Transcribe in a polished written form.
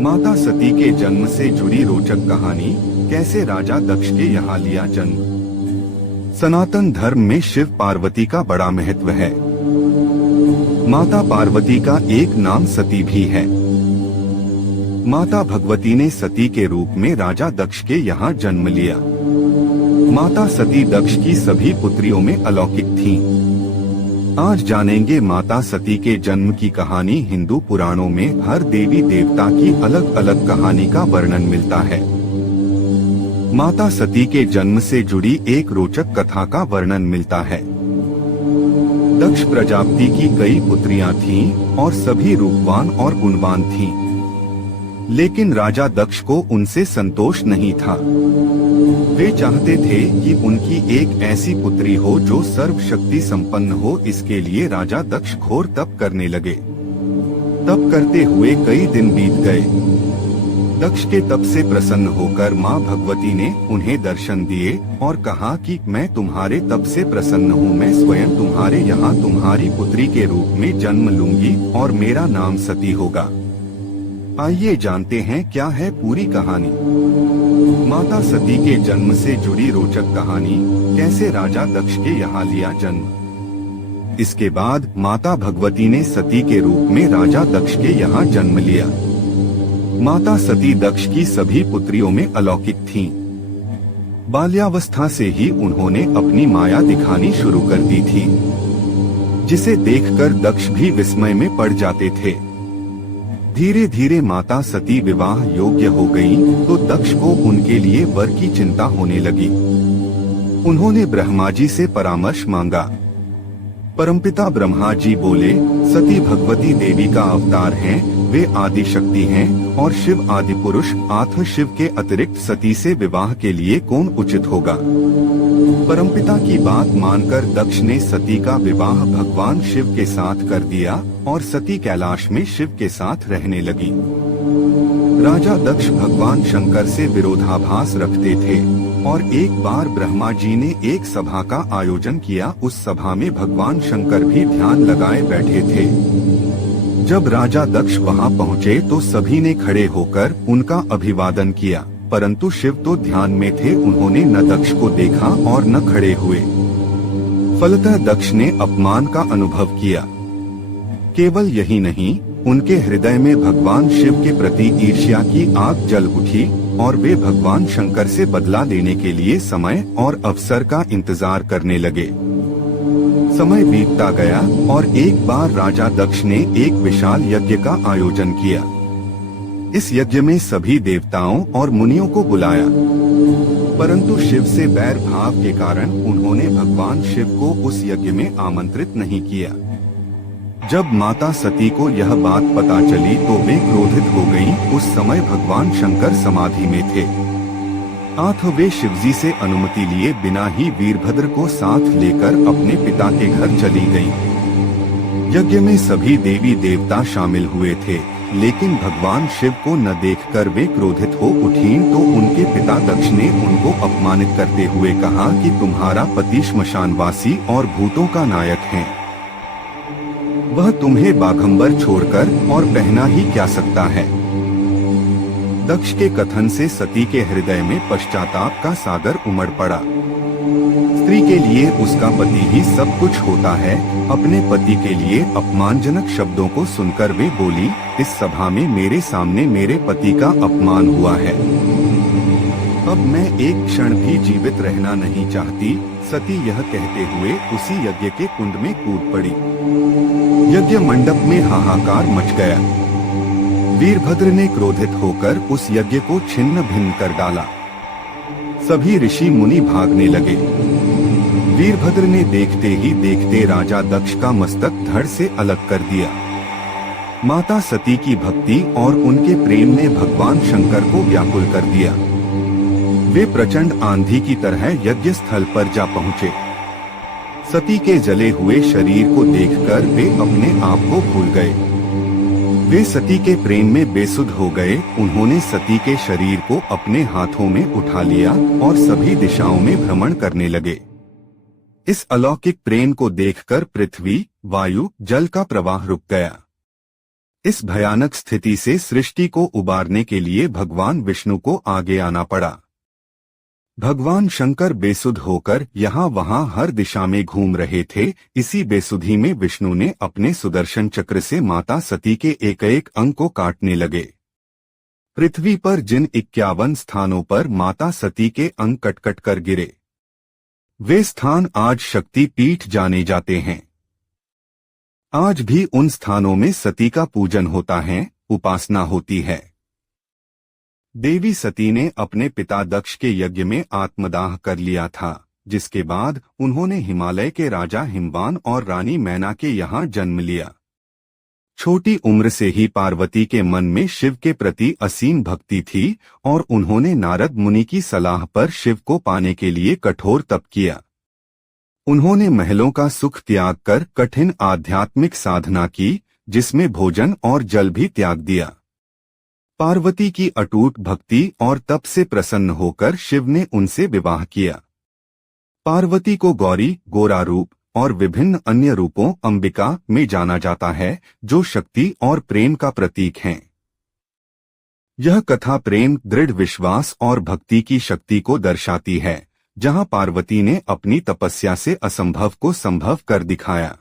माता सती के जन्म से जुड़ी रोचक कहानी, कैसे राजा दक्ष के यहाँ लिया जन्म। सनातन धर्म में शिव पार्वती का बड़ा महत्व है। माता पार्वती का एक नाम सती भी है। माता भगवती ने सती के रूप में राजा दक्ष के यहाँ जन्म लिया। माता सती दक्ष की सभी पुत्रियों में अलौकिक थीं। आज जानेंगे माता सती के जन्म की कहानी। हिंदू पुराणों में हर देवी देवता की अलग अलग कहानी का वर्णन मिलता है। माता सती के जन्म से जुड़ी एक रोचक कथा का वर्णन मिलता है। दक्ष प्रजापति की कई पुत्रियां थीं और सभी रूपवान और गुणवान थीं। लेकिन राजा दक्ष को उनसे संतोष नहीं था। वे चाहते थे कि उनकी एक ऐसी पुत्री हो जो सर्वशक्ति संपन्न हो। इसके लिए राजा दक्ष घोर तप करने लगे। तप करते हुए कई दिन बीत गए। दक्ष के तप से प्रसन्न होकर माँ भगवती ने उन्हें दर्शन दिए और कहा कि मैं तुम्हारे तप से प्रसन्न हूँ। मैं स्वयं तुम्हारे यहाँ तुम्हारी पुत्री के रूप में जन्म लूंगी और मेरा नाम सती होगा। आइए जानते हैं क्या है पूरी कहानी। माता सती के जन्म से जुड़ी रोचक कहानी, कैसे राजा दक्ष के यहाँ लिया जन्म। इसके बाद माता भगवती ने सती के रूप में राजा दक्ष के यहाँ जन्म लिया। माता सती दक्ष की सभी पुत्रियों में अलौकिक थीं। बाल्यावस्था से ही उन्होंने अपनी माया दिखानी शुरू कर दी थी, जिसे देखकर दक्ष भी विस्मय में पड़ जाते थे। धीरे धीरे माता सती विवाह योग्य हो गईं, तो दक्ष को उनके लिए वर की चिंता होने लगी। उन्होंने ब्रह्मा जी से परामर्श मांगा। परमपिता ब्रह्मा जी बोले, सती भगवती देवी का अवतार हैं, वे आदि शक्ति हैं और शिव आदि पुरुष। आत्म शिव के अतिरिक्त सती से विवाह के लिए कौन उचित होगा। परमपिता की बात मानकर दक्ष ने सती का विवाह भगवान शिव के साथ कर दिया और सती कैलाश में शिव के साथ रहने लगी। राजा दक्ष भगवान शंकर से विरोधाभास रखते थे और एक बार ब्रह्मा जी ने एक सभा का आयोजन किया। उस सभा में भगवान शंकर भी ध्यान लगाए बैठे थे। जब राजा दक्ष वहां पहुंचे तो सभी ने खड़े होकर उनका अभिवादन किया, परंतु शिव तो ध्यान में थे। उन्होंने न दक्ष को देखा और न खड़े हुए। फलतः दक्ष ने अपमान का अनुभव किया। केवल यही नहीं, उनके हृदय में भगवान शिव के प्रति ईर्ष्या की आग जल उठी और वे भगवान शंकर से बदला लेने के लिए समय और अवसर का इंतजार करने लगे। समय बीतता गया और एक बार राजा दक्ष ने एक विशाल यज्ञ का आयोजन किया। इस यज्ञ में सभी देवताओं और मुनियों को बुलाया, परंतु शिव से बैर भाव के कारण उन्होंने भगवान शिव को उस यज्ञ में आमंत्रित नहीं किया। जब माता सती को यह बात पता चली तो वे क्रोधित हो गईं। उस समय भगवान शंकर समाधि में थे। वे शिवजी से अनुमति लिए बिना ही वीरभद्र को साथ लेकर अपने पिता के घर चली गईं। यज्ञ में सभी देवी देवता शामिल हुए थे, लेकिन भगवान शिव को न देखकर वे क्रोधित हो उठीं। तो उनके पिता दक्ष ने उनको अपमानित करते हुए कहा कि तुम्हारा पति श्मशानवासी और भूतों का नायक है। वह तुम्हें बाघंबर छोड़कर और पहना ही क्या सकता है। दक्ष के कथन से सती के हृदय में पश्चाताप का सागर उमड़ पड़ा। स्त्री के लिए उसका पति ही सब कुछ होता है। अपने पति के लिए अपमानजनक शब्दों को सुनकर वे बोली, इस सभा में मेरे सामने मेरे पति का अपमान हुआ है। अब मैं एक क्षण भी जीवित रहना नहीं चाहती। सती यह कहते हुए उसी यज्ञ के कुंड में कूद पड़ी। यज्ञ मंडप में हाहाकार मच गया। वीरभद्र ने क्रोधित होकर उस यज्ञ को छिन्न भिन्न कर डाला। सभी ऋषि मुनि भागने लगे। वीरभद्र ने देखते ही देखते राजा दक्ष का मस्तक धड़ से अलग कर दिया। माता सती की भक्ति और उनके प्रेम ने भगवान शंकर को व्याकुल कर दिया। वे प्रचंड आंधी की तरह यज्ञ स्थल पर जा पहुँचे। सती के जले हुए शरीर को देखकर वे अपने आप को भूल गए। वे सती के प्रेम में बेसुध हो गए। उन्होंने सती के शरीर को अपने हाथों में उठा लिया और सभी दिशाओं में भ्रमण करने लगे। इस अलौकिक प्रेम को देखकर पृथ्वी, वायु, जल का प्रवाह रुक गया। इस भयानक स्थिति से सृष्टि को उबारने के लिए भगवान विष्णु को आगे आना पड़ा। भगवान शंकर बेसुध होकर यहाँ वहाँ हर दिशा में घूम रहे थे। इसी बेसुधी में विष्णु ने अपने सुदर्शन चक्र से माता सती के एक एक अंग को काटने लगे। पृथ्वी पर जिन 51 स्थानों पर माता सती के अंग कट कट कर गिरे, वे स्थान आज शक्ति पीठ जाने जाते हैं। आज भी उन स्थानों में सती का पूजन होता है, उपासना होती है। देवी सती ने अपने पिता दक्ष के यज्ञ में आत्मदाह कर लिया था, जिसके बाद उन्होंने हिमालय के राजा हिमवान और रानी मैना के यहाँ जन्म लिया। छोटी उम्र से ही पार्वती के मन में शिव के प्रति असीम भक्ति थी और उन्होंने नारद मुनि की सलाह पर शिव को पाने के लिए कठोर तप किया। उन्होंने महलों का सुख त्याग कर कठिन आध्यात्मिक साधना की, जिसमें भोजन और जल भी त्याग दिया। पार्वती की अटूट भक्ति और तप से प्रसन्न होकर शिव ने उनसे विवाह किया। पार्वती को गौरी, गोरा रूप और विभिन्न अन्य रूपों अंबिका में जाना जाता है, जो शक्ति और प्रेम का प्रतीक हैं। यह कथा प्रेम, दृढ़ विश्वास और भक्ति की शक्ति को दर्शाती है, जहां पार्वती ने अपनी तपस्या से असंभव को संभव कर दिखाया।